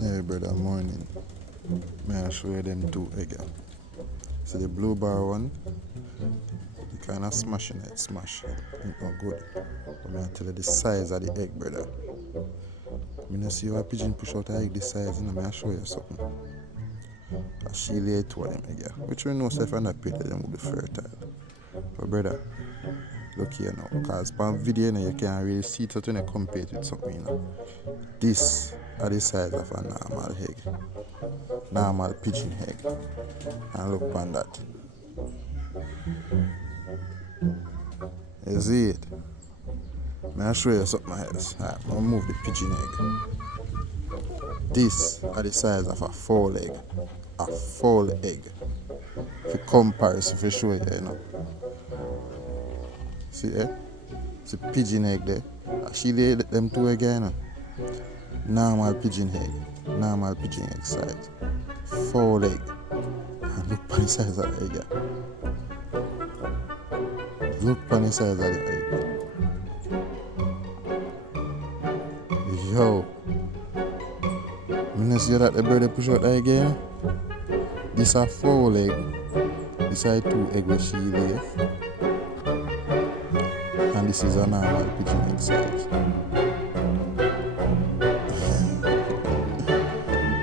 Hey brother, morning. May I show you them two egg? So the blue bar one, you kinda smashing it, smash it. It's not good. But may I tell you the size of the egg, brother. Me no see how a pigeon push out a egg this size, may I show you something. She lay two of them egg, yeah. Which we know if I'm not paid them will be fertile. But brother, look here now, because on video you can't really see it when you compare it with something. This are the size of a normal egg. Normal pigeon egg. And look on that. You see it? May I show you something else? Alright, I'm gonna move the pigeon egg. This are the size of a fowl egg. A fowl egg. For comparison, for show you. See, eh? It's a pigeon egg there. She laid them two again. Normal pigeon egg. Normal pigeon egg size. Fowl egg. And look on the size of the egg. Look on the size of the egg. Yo. Me see that the bird push out the egg again. This a fowl egg. This are two egg where she lay. And this is a normal pigeon egg size.